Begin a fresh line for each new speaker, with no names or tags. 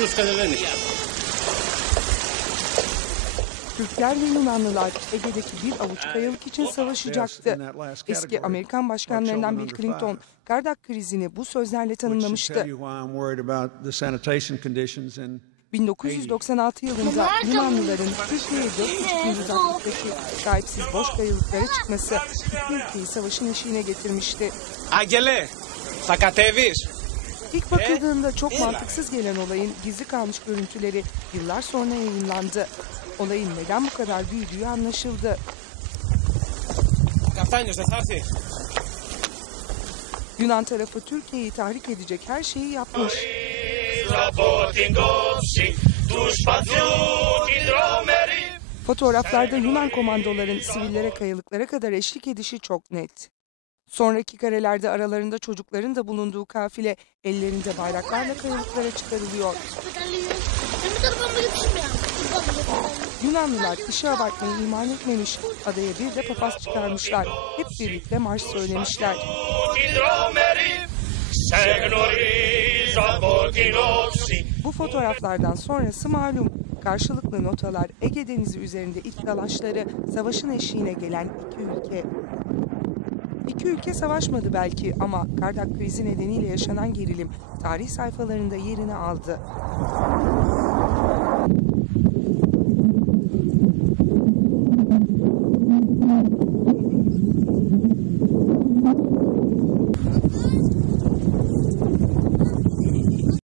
Rus kalelermiş.
Türkler ve Yunanlılar Ege'deki bir avuç kayalık için savaşacaktı. Eski Amerikan başkanlarından Bill Clinton, Kardak krizini bu sözlerle tanımlamıştı. 1996 yılında Yunanlıların Türkiye'ye 4,5 gün uzaklıktaki sahipsiz boş kayalıklara çıkması Türkiye'yi savaşın eşiğine getirmişti.
Agele, Sakatevis.
İlk bakıldığında çok mantıksız gelen olayın gizli kalmış görüntüleri yıllar sonra yayınlandı. Olayın neden bu kadar büyüdüğü anlaşıldı. Yunan tarafı Türkiye'yi tahrik edecek her şeyi yapmış. Fotoğraflarda Yunan komandoların sivillere kayalıklara kadar eşlik edişi çok net. Sonraki karelerde aralarında çocukların da bulunduğu kafile ellerinde bayraklarla kayalıklara çıkarılıyor. Yunanlılar işi abartmayı iman etmemiş, adaya bir de papaz çıkarmışlar. Hep birlikte marş söylemişler. Bu fotoğraflardan sonrası malum. Karşılıklı notalar Ege Denizi üzerinde ilk dalaşları savaşın eşiğine gelen iki ülke. İki ülke savaşmadı belki ama Kardak krizi nedeniyle yaşanan gerilim tarih sayfalarında yerini aldı.